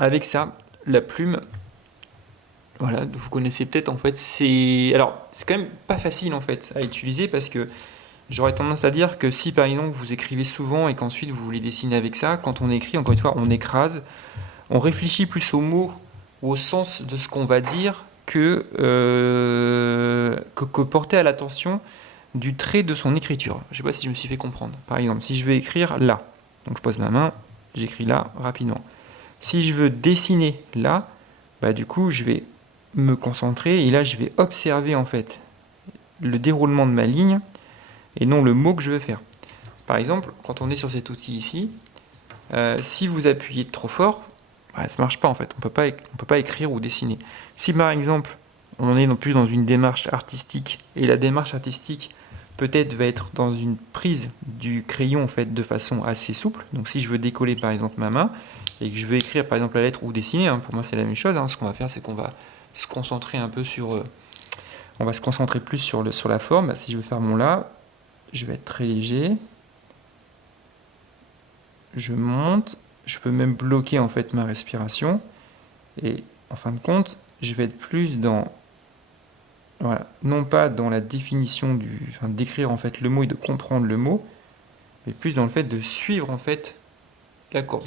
avec ça, la plume, voilà, vous connaissez peut-être en fait, c'est... Alors, c'est quand même pas facile en fait à utiliser parce que j'aurais tendance à dire que si par exemple vous écrivez souvent et qu'ensuite vous voulez dessiner avec ça, quand on écrit, encore une fois, on écrase, on réfléchit plus aux mots ou au sens de ce qu'on va dire que porter à l'attention du trait de son écriture. Je ne sais pas si je me suis fait comprendre. Par exemple, si je veux écrire là, donc je pose ma main, j'écris là rapidement. Si je veux dessiner là, bah du coup je vais me concentrer et là je vais observer en fait le déroulement de ma ligne et non le mot que je veux faire. Par exemple, quand on est sur cet outil ici, si vous appuyez trop fort, ça ne marche pas en fait. On peut pas écrire ou dessiner. Si par exemple on est non plus dans une démarche artistique et la démarche artistique peut-être va être dans une prise du crayon en fait de façon assez souple. Donc si je veux décoller par exemple ma main et que je veux écrire par exemple la lettre ou dessiner, hein, pour moi c'est la même chose. Hein, ce qu'on va faire c'est qu'on va se concentrer un peu sur, on va se concentrer plus sur la forme. Bah, si je veux faire mon là, je vais être très léger. Je monte, je peux même bloquer en fait ma respiration et en fin de compte, je vais être plus dans voilà, non pas dans la définition d'écrire en fait le mot et de comprendre le mot, mais plus dans le fait de suivre en fait la courbe.